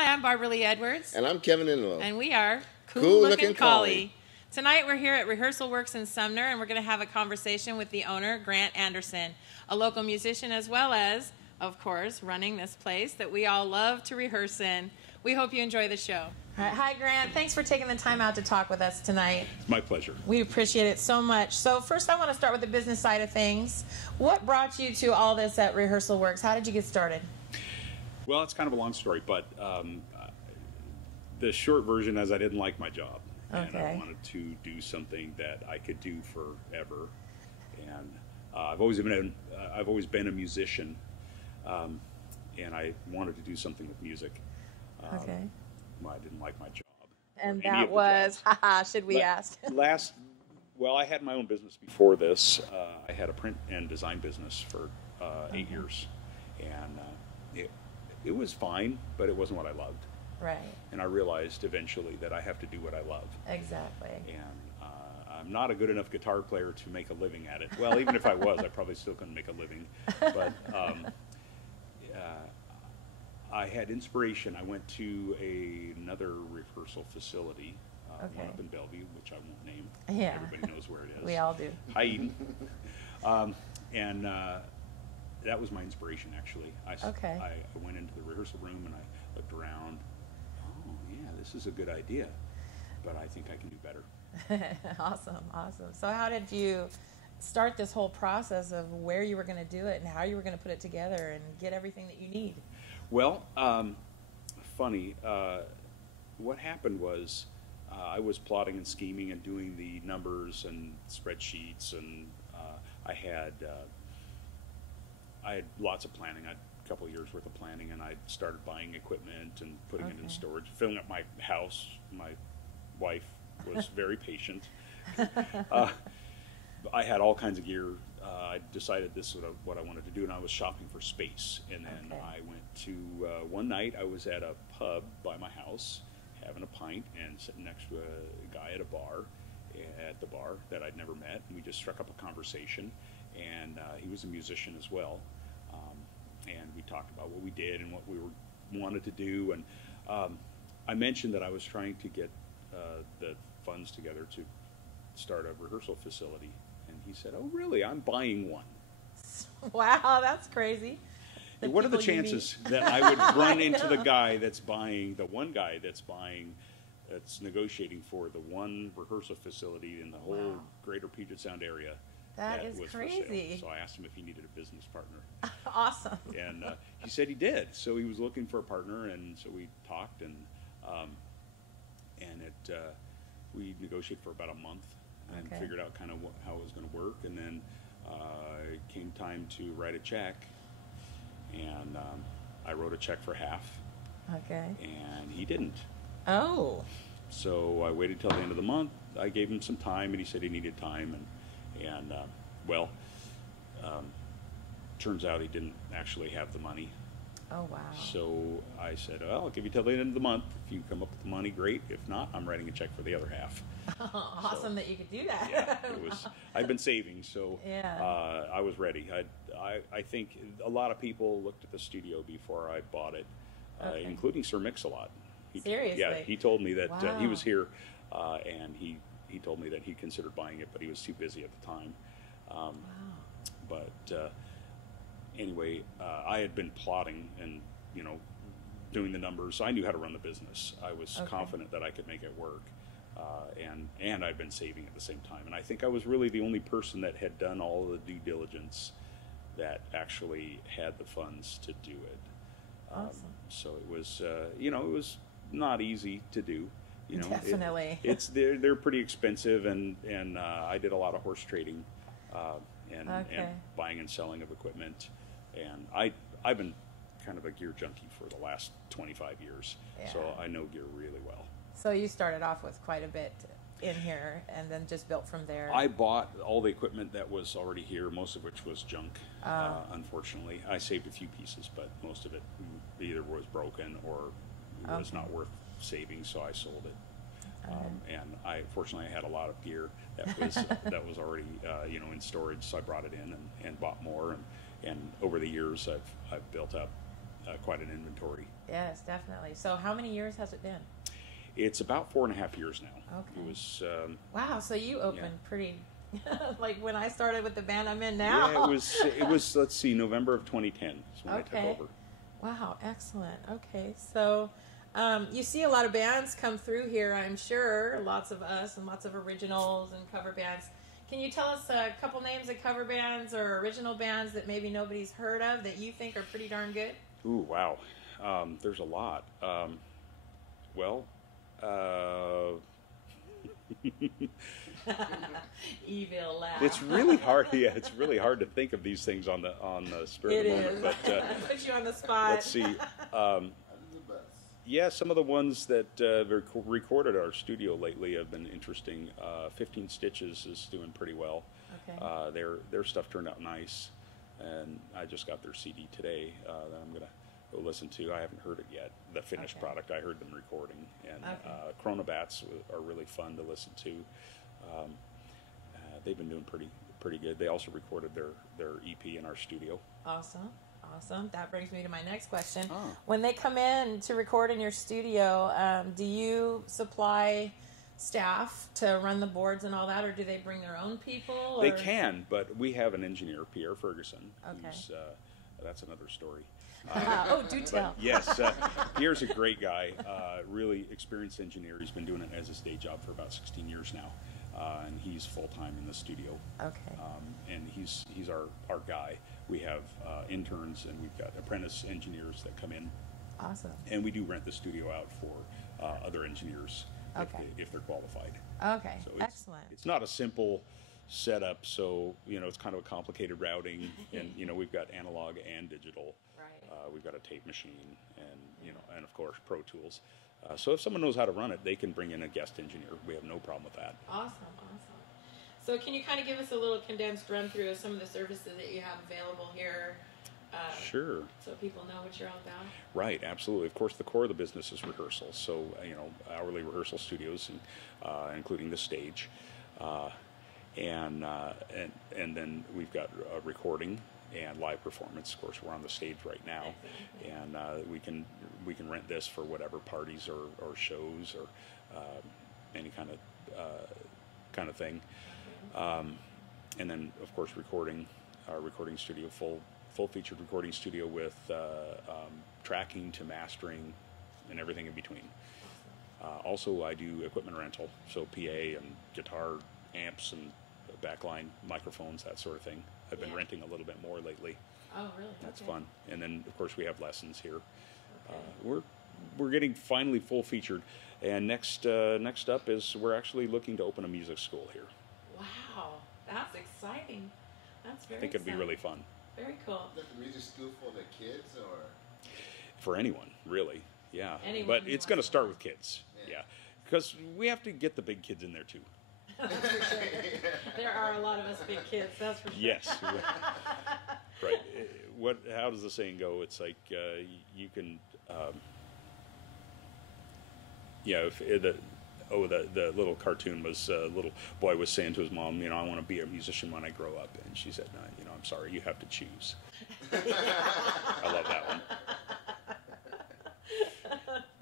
Hi, I'm Barbara Lee Edwards. And I'm Kevin Inlow. And we are Cool Looking Collie. Tonight we're here at Rehearsal Works in Sumner, and we're going to have a conversation with the owner, Grant Anderson, a local musician as well as, of course, running this place that we all love to rehearse in. We hope you enjoy the show. All right. Hi, Grant. Thanks for taking the time out to talk with us tonight. It's my pleasure. We appreciate it so much. So first I want to start with the business side of things. What brought you to all this at Rehearsal Works? How did you get started? Well, it's kind of a long story, but the short version is I didn't like my job. And I wanted to do something that I could do forever. And I've always been a musician, and I wanted to do something with music. I didn't like my job. And that was, should we ask? Well, I had my own business before this. I had a print and design business for 8 years, and it was fine, but it wasn't what I loved. Right. And I realized eventually that I have to do what I love. Exactly. And I'm not a good enough guitar player to make a living at it. Well, even if I was, I probably still couldn't make a living. But I had inspiration. I went to another rehearsal facility, one up in Bellevue, which I won't name. Yeah. Everybody knows where it is. We all do. Hi, Eden. And that was my inspiration, actually. I went into the rehearsal room and I looked around. Oh, yeah, this is a good idea, but I think I can do better. Awesome. So how did you start this whole process of where you were going to do it and how you were going to put it together and get everything that you need? Well, funny, what happened was I was plotting and scheming and doing the numbers and spreadsheets, and I had lots of planning. I had a couple of years worth of planning, and I started buying equipment and putting it in storage, filling up my house. My wife was very patient. I had all kinds of gear. I decided this was what I wanted to do, and I was shopping for space. And then I went to, one night I was at a pub by my house, having a pint, and sitting next to a guy at the bar that I'd never met, and we just struck up a conversation. And he was a musician as well, and we talked about what we did and what we wanted to do. And I mentioned that I was trying to get the funds together to start a rehearsal facility, and he said, "Oh, really? I'm buying one." Wow, that's crazy. What are the chances that I would run into the one guy that's negotiating for the one rehearsal facility in the whole greater Puget Sound area? That is crazy. So I asked him if he needed a business partner. Awesome. And he said he did. So he was looking for a partner, and so we talked, and we negotiated for about a month and figured out kind of how it was going to work. And then it came time to write a check, and I wrote a check for half. Okay. And he didn't. Oh. So I waited till the end of the month. I gave him some time, and he said he needed time, and turns out he didn't actually have the money. Oh, wow. So I said, well, I'll give you till the end of the month. If you come up with the money, great. If not, I'm writing a check for the other half. Awesome that you could do that. Yeah, I'd been saving, so I was ready. I think a lot of people looked at the studio before I bought it, including Sir Mix-a-Lot. Seriously? Yeah, he told me that he was here, and he told me that he considered buying it, but he was too busy at the time. But anyway, I had been plotting and, doing the numbers. So I knew how to run the business. I was confident that I could make it work. And I'd been saving at the same time. And I think I was really the only person that had done all of the due diligence that actually had the funds to do it. Awesome. So it was, it was not easy to do. Definitely. They're pretty expensive, and I did a lot of horse trading, and buying and selling of equipment, and I've been kind of a gear junkie for the last 25 years, so I know gear really well. So you started off with quite a bit in here, and then just built from there. I bought all the equipment that was already here, most of which was junk. Unfortunately, I saved a few pieces, but most of it either was broken or was not worth saving, so I sold it. And fortunately I had a lot of gear that was already in storage, so I brought it in and bought more, and over the years I've built up quite an inventory. Yes, definitely. So how many years has it been? It's about 4.5 years now. Okay. It was. Wow. So you opened pretty, like when I started with the band I'm in now. Yeah, it was. Let's see, November of 2010 is when I took over. Wow, excellent. Okay, so you see a lot of bands come through here, I'm sure. Lots of us and lots of originals and cover bands. Can you tell us a couple names of cover bands or original bands that maybe nobody's heard of that you think are pretty darn good? Ooh, wow. There's a lot. Evil laugh. It's really hard. Yeah, it's really hard to think of these things on the spur of the moment. But put you on the spot. let's see. Yeah, some of the ones that recorded at our studio lately have been interesting. 15 Stitches is doing pretty well. Okay. Their stuff turned out nice, and I just got their CD today that I'm gonna go listen to. I haven't heard it yet. The finished product, I heard them recording, and Chronobats are really fun to listen to. They've been doing pretty good. They also recorded their EP in our studio. Awesome. That brings me to my next question. Oh. When they come in to record in your studio, do you supply staff to run the boards and all that, or do they bring their own people? Or? They can, but we have an engineer, Pierre Ferguson. Okay. Who's, that's another story. Do tell. Yes, Pierre's a great guy, really experienced engineer. He's been doing it as his day job for about 16 years now, and he's full-time in the studio. Okay. And he's our guy. We have interns, and we've got apprentice engineers that come in. Awesome. And we do rent the studio out for other engineers if they're qualified. Okay, So excellent. It's not a simple setup, so it's kind of a complicated routing, and we've got analog and digital. Right. We've got a tape machine, and and of course Pro Tools. So if someone knows how to run it, they can bring in a guest engineer. We have no problem with that. Awesome. So can you kind of give us a little condensed run through of some of the services that you have available here? Sure. So people know what you're all about. Right, absolutely. Of course, the core of the business is rehearsals. So hourly rehearsal studios, including the stage, and then we've got recording and live performance. Of course, we're on the stage right now, and we can rent this for whatever parties or shows or any kind of thing. And then, of course, our recording studio, full featured recording studio with tracking to mastering and everything in between. Also, I do equipment rental, so PA and guitar amps and backline microphones, that sort of thing. I've been renting a little bit more lately. Oh, really? That's fun. And then, of course, we have lessons here. We're getting finally full featured, and next up is we're actually looking to open a music school here. Wow, that's exciting. That's very. I think it'd be really fun. Very cool. Is the music school for the kids or? For anyone, really. Yeah. Anyone but who it's wants going to to start learn. with kids. Yeah. Because we have to get the big kids in there too. There are a lot of us big kids, that's for sure. Yes. Right. How does the saying go? It's like you can. The little cartoon was a little boy was saying to his mom, I want to be a musician when I grow up, and she said, no, I'm sorry, you have to choose. I love that one.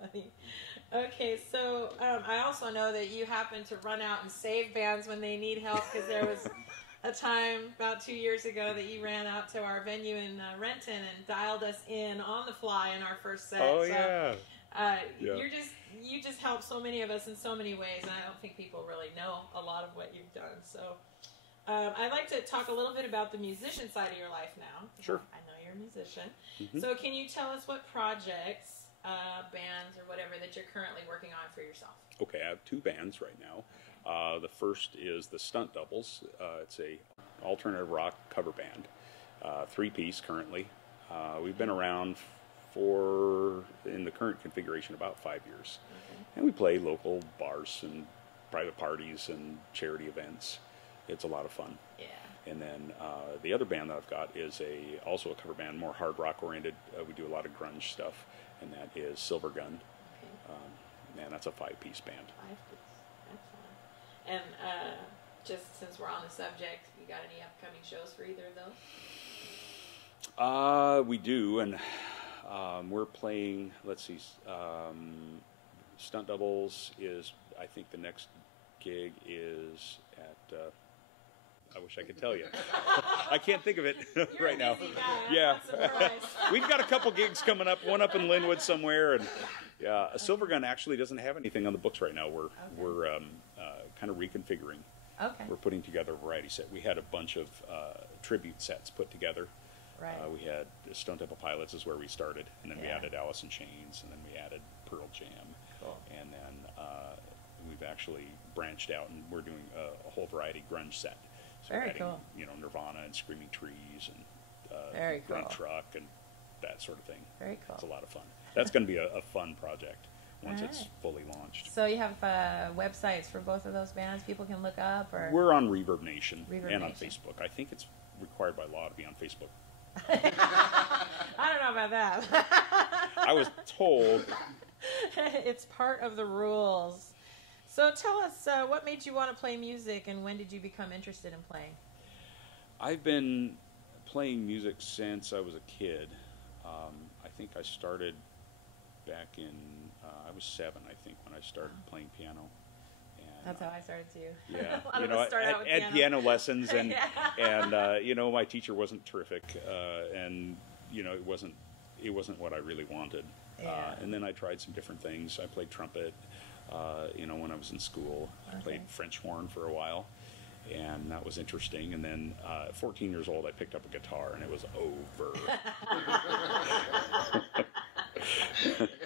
Funny. Okay, so I also know that you happen to run out and save bands when they need help, because there was a time about 2 years ago that you ran out to our venue in Renton and dialed us in on the fly in our first set. Oh, so, yeah. You just help so many of us in so many ways, and I don't think people really know a lot of what you've done. So I'd like to talk a little bit about the musician side of your life now. Sure. I know you're a musician. Mm-hmm. So can you tell us what projects, bands, or whatever that you're currently working on for yourself? Okay, I have two bands right now. The first is the Stunt Doubles. It's a alternative rock cover band, 3-piece currently. We've been around in the current configuration, about 5 years. Okay. And we play local bars and private parties and charity events. It's a lot of fun. Yeah. And then the other band that I've got is also a cover band, more hard rock oriented. We do a lot of grunge stuff, and that is Silver Gun. Okay. And that's a 5-piece band. 5-piece. Excellent. And just since we're on the subject, you got any upcoming shows for either of those? We do, and We're playing, let's see, Stunt Doubles is, I think the next gig is at, I wish I could tell you. I can't think of it right now. Yeah. We've got a couple gigs coming up, one up in Linwood somewhere, and yeah, Silver Gun actually doesn't have anything on the books right now. We're kind of reconfiguring. Okay. We're putting together a variety set. We had a bunch of tribute sets put together. Right. We had Stone Temple Pilots is where we started, and then we Yeah. added Alice in Chains, and then we added Pearl Jam. Cool. And then we've actually branched out, and we're doing a whole variety grunge set. So Very adding, cool. Nirvana and Screaming Trees and Very Grunt cool. Truck and that sort of thing. Very cool. It's a lot of fun. That's going to be a fun project once All it's right. fully launched. So you have websites for both of those bands people can look up, or We're on Reverb Nation Reverb and on Nation. Facebook. I think it's required by law to be on Facebook. I don't know about that. I was told. It's part of the rules. So tell us, what made you want to play music, and when did you become interested in playing? I've been playing music since I was a kid. I think I started back in, I was 7, I think, when I started playing piano. And, That's how I started too. Yeah, A lot of us start out with at piano lessons, and Yeah. and my teacher wasn't terrific, and it wasn't what I really wanted. Yeah. And then I tried some different things. I played trumpet, when I was in school. I played French horn for a while, and that was interesting. And then at 14 years old, I picked up a guitar, and it was over.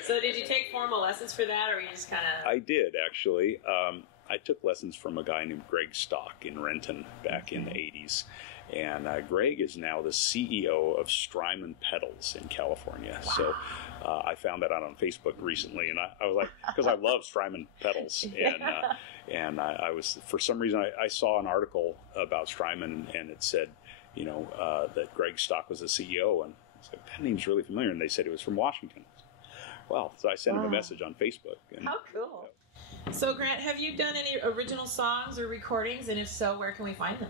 So did you take formal lessons for that, or you just kind of... I did, actually. I took lessons from a guy named Greg Stock in Renton back in the 80s. And Greg is now the CEO of Strymon Pedals in California. Wow. So I found that out on Facebook recently, and I was like, because I love Strymon Pedals. And I was, for some reason, I saw an article about Strymon, and it said, that Greg Stock was the CEO. And I was like, that name's really familiar. And they said it was from Washington. Well, so I sent him a message on Facebook. And, How cool. So, Grant, have you done any original songs or recordings? And if so, where can we find them?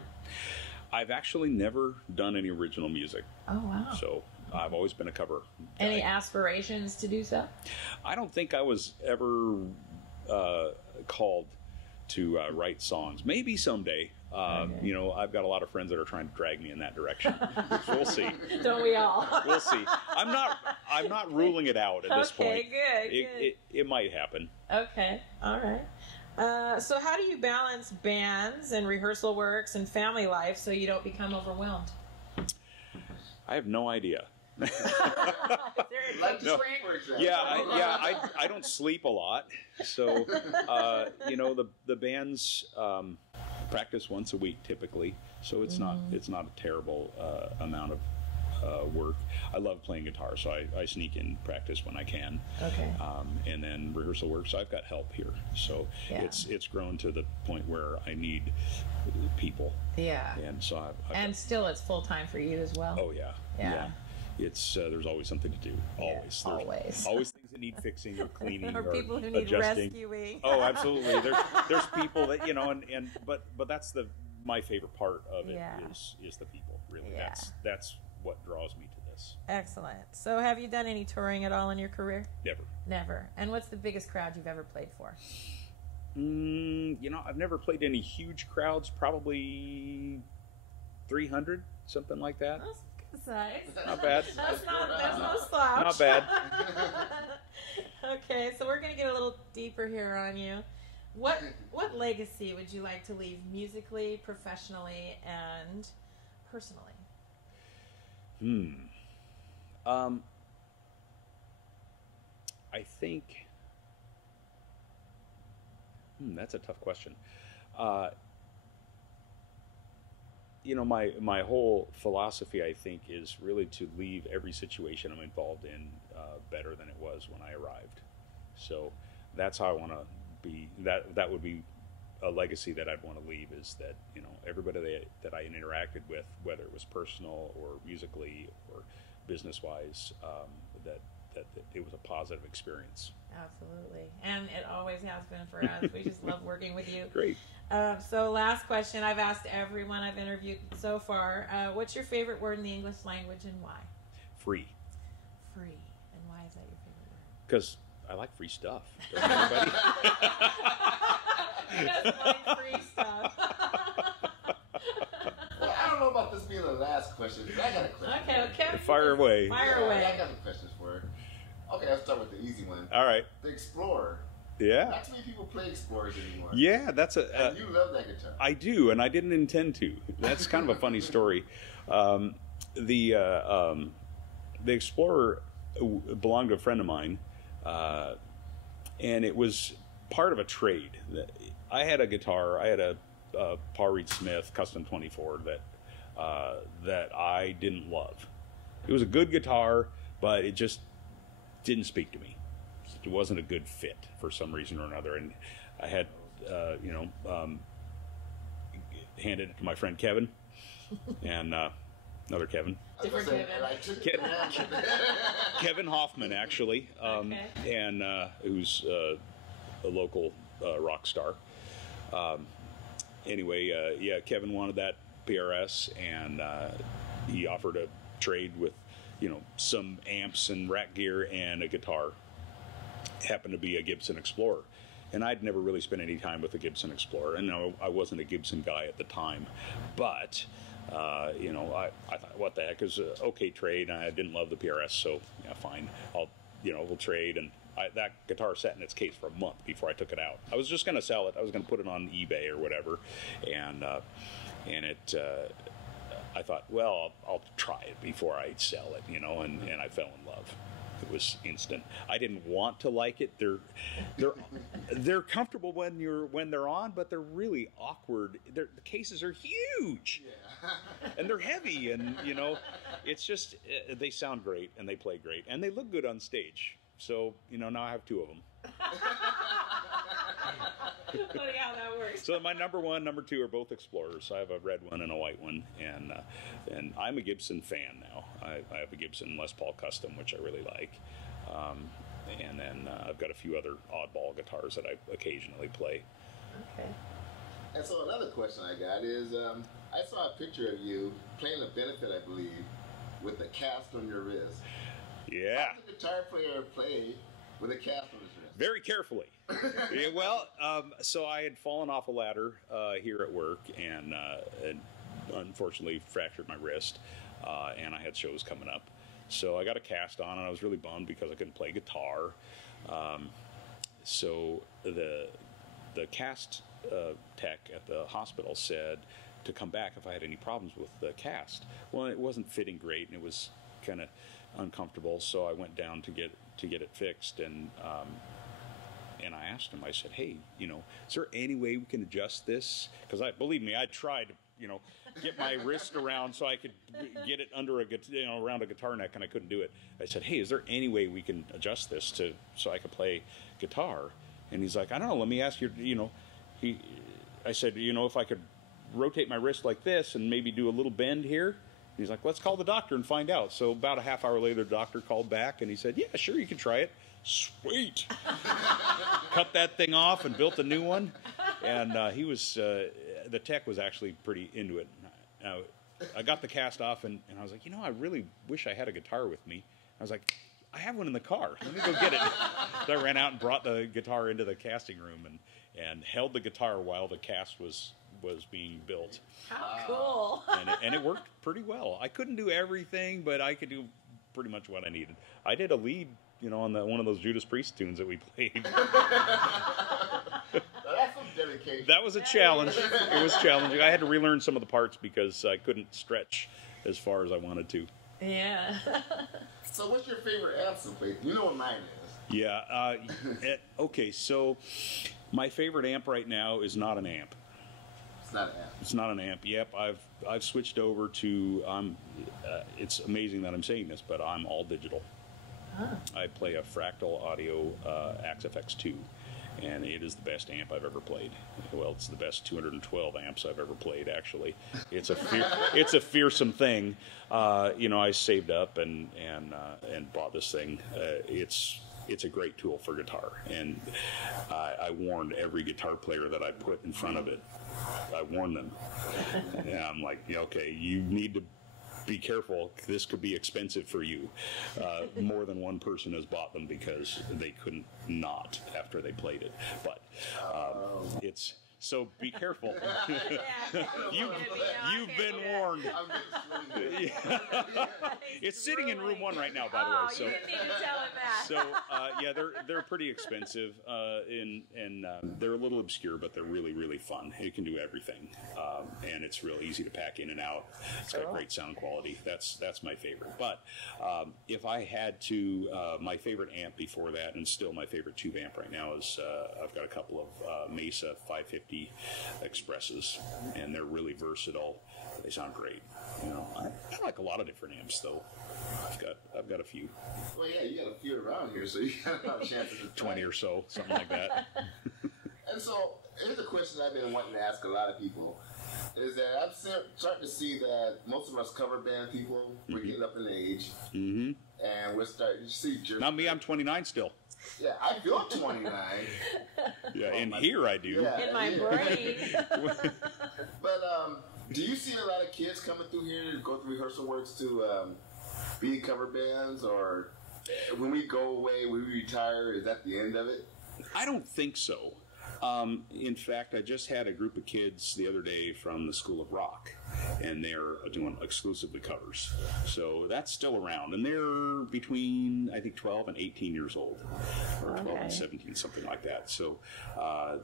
I've actually never done any original music. Oh, wow. So I've always been a cover guy. Any aspirations to do so? I don't think I was ever called to write songs. Maybe someday. I've got a lot of friends that are trying to drag me in that direction. We'll see. Don't we all? We'll see. I'm not ruling it out at this point. Okay, good. It might happen. Okay, all right. So how do you balance bands and rehearsal works and family life so you don't become overwhelmed? I have no idea. Is there a No. Drink, for example. I don't sleep a lot, so the bands practice once a week typically, so it's not a terrible amount of work. I love playing guitar, so I sneak in practice when I can. Okay. And then Rehearsal Works, I've got help here, so Yeah. it's grown to the point where I need people. Yeah. And so And still, it's full time for you as well. oh yeah. Yeah. It's there's always something to do. Always. There's always. always things that need fixing or cleaning Or people who need adjusting. rescuing. Oh, absolutely. There's people that but that's my favorite part of it Yeah. is the people. Really, Yeah. that's what draws me to this. Excellent. So, have you done any touring at all in your career? Never. Never. And what's the biggest crowd you've ever played for? I've never played any huge crowds. Probably 300, something like that. That's good size. Not bad. That's no slouch. Not bad. Okay, so we're going to get a little deeper here on you. What legacy would you like to leave musically, professionally, and personally? I think that's a tough question. My whole philosophy, I think, is really to leave every situation I'm involved in better than it was when I arrived. So that's how I want to be. That would be a legacy that I'd want to leave, is that everybody that I interacted with, whether it was personal or musically or business wise, that it was a positive experience. Absolutely. And it always has been for us. We just love working with you. Great. So last question I've asked everyone I've interviewed so far. What's your favorite word in the English language and why? Free. Free. And why is that your favorite word? Because I like free stuff. Doesn't everybody? He doesn't like free stuff. Well, I don't know about this being the last question, but I got a question. Okay. Fire away. Fire Yeah, away. I got some questions for her. Okay, let's start with the easy one. All right. The Explorer. Yeah. Not too many people play Explorers anymore. Yeah, that's And you love that guitar. I do, and I didn't intend to. That's kind of a funny story. The Explorer belonged to a friend of mine, and it was part of a trade. I had a guitar. I had a Paul Reed Smith Custom 24 that I didn't love. It was a good guitar, but it just didn't speak to me. It wasn't a good fit for some reason or another, and I had, handed it to my friend Kevin, and another Kevin. Different Kevin. I took it Kevin Hoffman, actually, Okay. and who's a local rock star. Anyway, Kevin wanted that PRS, and he offered a trade with, some amps and rack gear and a guitar. Happened to be a Gibson Explorer, and I'd never really spent any time with a Gibson Explorer, and I wasn't a Gibson guy at the time, but I thought, what the heck, is an okay trade, and I didn't love the PRS, so yeah, fine, we'll trade. And that guitar sat in its case for a month before I took it out. I was just going to sell it. I was going to put it on eBay or whatever, and it. I thought, well, I'll try it before I sell it, and I fell in love. It was instant. I didn't want to like it. They're comfortable when they're on, but they're really awkward. The cases are huge, and they're heavy, and it's just they sound great and they play great and they look good on stage. So now I have two of them. Funny how that works. So my number one, number two are both Explorers. I have a red one and a white one, and I'm a Gibson fan now. I have a Gibson Les Paul Custom, which I really like, and then I've got a few other oddball guitars that I occasionally play. Okay. And so another question I got is, I saw a picture of you playing a benefit, I believe, with a cast on your wrist. Yeah. How does a guitar player play with a cast on his wrist? Very carefully. Yeah, well, so I had fallen off a ladder here at work, and unfortunately fractured my wrist, and I had shows coming up. So I got a cast on, and I was really bummed because I couldn't play guitar. So the cast tech at the hospital said to come back if I had any problems with the cast. Well, it wasn't fitting great, and it was kind of uncomfortable, so I went down to get it fixed, and I asked him. I said, "Hey, is there any way we can adjust this?" Because believe me, I tried to, get my wrist around so I could get it under around a guitar neck, and I couldn't do it. I said, "Hey, is there any way we can adjust this so I could play guitar?" And he's like, "I don't know. Let me ask you." I said, "If I could rotate my wrist like this and maybe do a little bend here." He's like, "Let's call the doctor and find out." So about a half hour later, the doctor called back and he said, "Yeah, sure, you can try it." Sweet. Cut that thing off and built a new one. And he was, the tech was actually pretty into it. Now, I got the cast off and I was like, I really wish I had a guitar with me. I was like, I have one in the car. Let me go get it. So I ran out and brought the guitar into the casting room and held the guitar while the cast was being built. How cool. And it worked pretty well. I couldn't do everything, but I could do pretty much what I needed. I did a lead, on one of those Judas Priest tunes that we played. That's some dedication. That was a challenge. It was challenging. I had to relearn some of the parts because I couldn't stretch as far as I wanted to. Yeah. So what's your favorite amp to play? You know what mine is. Yeah. Okay, so my favorite amp right now is not an amp. It's not an amp. It's not an amp. Yep, I've switched over to. It's amazing that I'm saying this, but I'm all digital. Huh. I play a Fractal Audio AXFX2, and it is the best amp I've ever played. Well, it's the best 212 amps I've ever played. Actually, it's a fearsome thing. I saved up and bought this thing. It's a great tool for guitar, and I warned every guitar player that I put in front of it. I warned them. Yeah, I'm like, okay, you need to be careful. This could be expensive for you. More than one person has bought them because they couldn't not after they played it. But it's so be careful. You've been warned. It's sitting in room 1 right now, by the way. So you didn't need to tell him that. So yeah, they're pretty expensive, and they're a little obscure, but they're really, really fun. It can do everything, and it's real easy to pack in and out. It's got great sound quality. That's my favorite. But if I had to, my favorite amp before that, and still my favorite tube amp right now is I've got a couple of Mesa 550 Expresses, and they're really versatile. They sound great. You know, I like a lot of different amps, though. I've got a few. Well, yeah, you got a few around here, so you got a lot of chances to try. 20 or so, something like that. And so, here's a question I've been wanting to ask a lot of people. Is that I'm starting to see that most of us cover band people, we're getting up in age, and we're starting to see. Not me, I'm 29 still. Yeah, I feel 29. Yeah, in here I do. Yeah, in my brain. But do you see a lot of kids coming through here to go through Rehearsal Works to be in cover bands, or when we go away, when we retire, is that the end of it? I don't think so. In fact, I just had a group of kids the other day from the School of Rock, and they're doing exclusively covers. So that's still around, and they're between, I think, 12 and 18 years old, or 12 and 17, something like that. So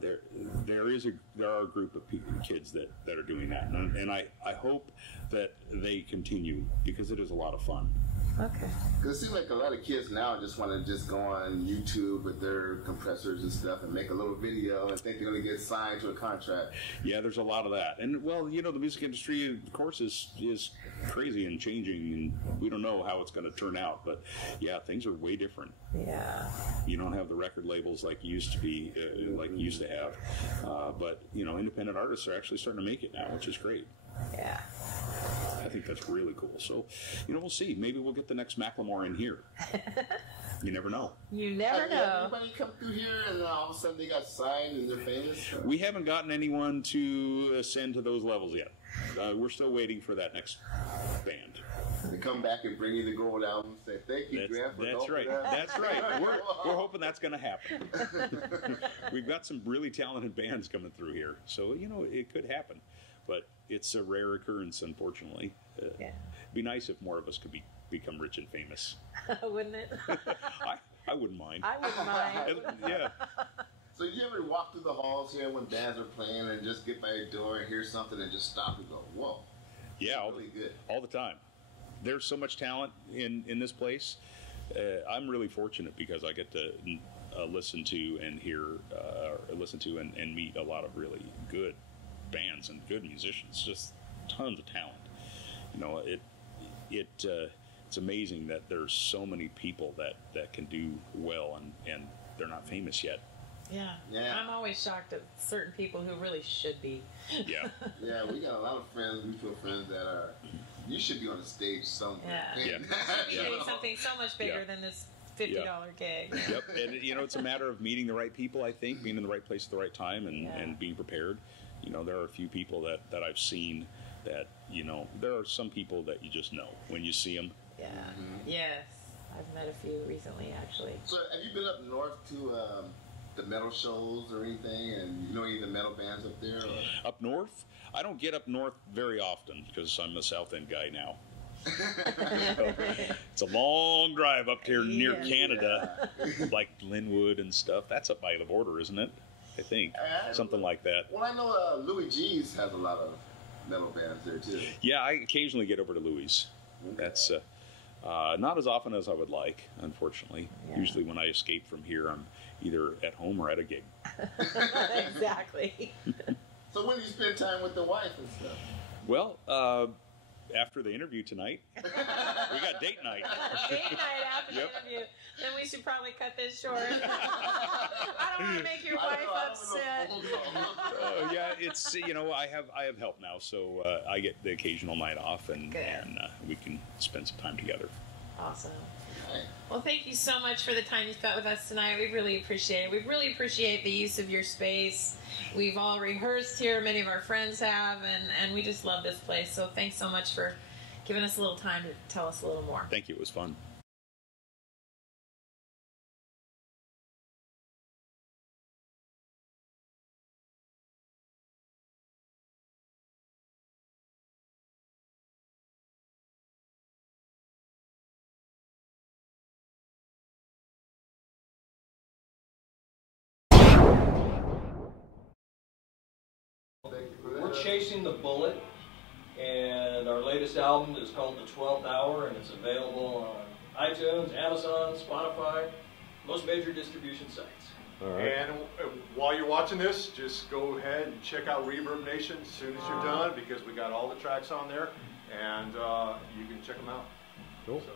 there are a group of kids that are doing that, and I hope that they continue because it is a lot of fun. Okay. Because it seems like a lot of kids now just want to just go on YouTube with their compressors and stuff and make a little video and think they're going to get signed to a contract. Yeah, there's a lot of that. And, well, you know, the music industry, of course, is crazy and changing, and we don't know how it's going to turn out. But, yeah, things are way different. Yeah. You don't have the record labels like you used to be, like you used to have. But, you know, independent artists are actually starting to make it now, which is great. Yeah. I think that's really cool. So, you know, we'll see. Maybe we'll get the next Macklemore in here. You never know. You never know. Has anybody come through here and all of a sudden they got signed and they're famous? We haven't gotten anyone to ascend to those levels yet. We're still waiting for that next band. They come back and bring you the gold album and say, thank you, Grant, for That's right. That's right. We're hoping that's going to happen. We've got some really talented bands coming through here. So, you know, it could happen. But it's a rare occurrence, unfortunately. It'd be nice if more of us could become rich and famous. Wouldn't it? I wouldn't mind. I wouldn't mind. Yeah. So you ever walk through the halls here when bands are playing and just get by a door and hear something and just stop and go, whoa. Yeah, really good. All the time. There's so much talent in this place. I'm really fortunate because I get to listen to and hear, and meet a lot of really good bands and good musicians. Just tons of talent. You know, it's amazing that there's so many people that can do well and they're not famous yet. Yeah. I'm always shocked at certain people who really should be. Yeah. Yeah, we got a lot of friends, mutual friends that are. You should be on the stage somewhere. Yeah. You should be doing something so much bigger than this $50 gig. Yep. And you know, it's a matter of meeting the right people. I think being in the right place at the right time and being prepared. You know, there are a few people that I've seen that, you know, there are some people that you just know when you see them. Yeah. Mm-hmm. Yes. I've met a few recently, actually. So have you been up north to the metal shows or anything? And you know any of the metal bands up there? Or? Up north? I don't get up north very often because I'm a South End guy now. So, it's a long drive up here near Canada, like Linwood and stuff. That's up by the border, isn't it? I think something like that. Well, I know Louis G's has a lot of metal bands there too. Yeah, I occasionally get over to Louis. Okay. That's not as often as I would like, unfortunately. Yeah. Usually when I escape from here, I'm either at home or at a gig. Exactly. So when do you spend time with the wife and stuff? Well, after the interview tonight, we got date night. Date night after the interview. Then we should probably cut this short. I don't want to make your wife upset. Yeah, it's, you know, I have help now, so I get the occasional night off, and we can spend some time together. Awesome. Well, thank you so much for the time you spent with us tonight. We really appreciate it. We really appreciate the use of your space. We've all rehearsed here. Many of our friends have, and we just love this place. So thanks so much for giving us a little time to tell us a little more. Thank you. It was fun. We're chasing the bullet, and our latest album is called The 12th Hour, and it's available on iTunes, Amazon, Spotify, most major distribution sites. All right. And while you're watching this, just go ahead and check out Reverb Nation as soon as you're done, because we got all the tracks on there, and you can check them out. Cool. So.